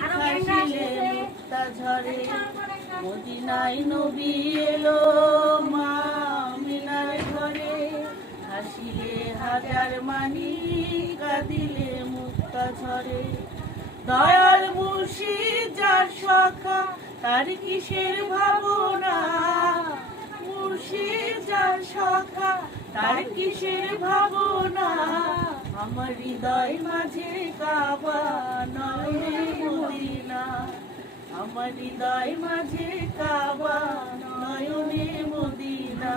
হাসিলে মুক্তা ঝরে, মদিনায় নবী এলো মা আমিনার ঘরে। হাসিলে হাজার মানি, কাঁদিলে মুক্তা ঝরে। দয়াল মুর্শিদ যার সখা, তার কিসের ভাবনা। মুর্শিদ যার সখা, তার কিসের ভাবনা। আমার হৃদয় মাঝে কাবা, নয়নে মদিনা। আমার হৃদয় মাঝে কাবা, নয়নে মদিনা।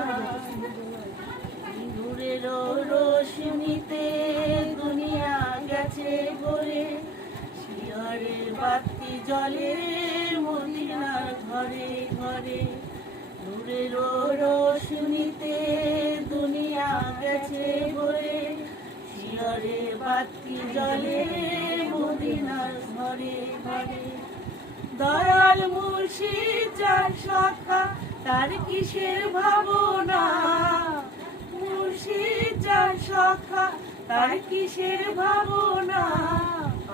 নূরের রোশনীতে দুনিয়া গেছে ভরে, শিয়রের বাতি জ্বলে মদিনার ঘরে ঘরে। নূরের রোশনীতে দুনিয়া গেছে ভরে, শিয়রের বাতি জ্বলে মদিনার ঘরে ঘরে। দয়াল মুর্শিদ যার সখা, তার কিসের ভাবনা। মুর্শিদ যার সখা, তার কিসের ভাবনা।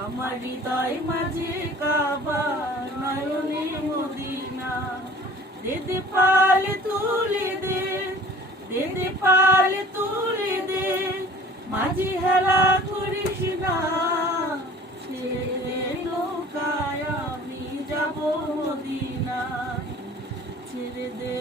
আমার হৃদয় মাঝে কাবা, নয়নে মদিনা। দে দে পাল তুলে দে, দে দে পাল তুলে দে, মাঝি হেলা করিস না। ছেড়ে নৌকায় আমি যাব মদিনা, ছেড়ে দে।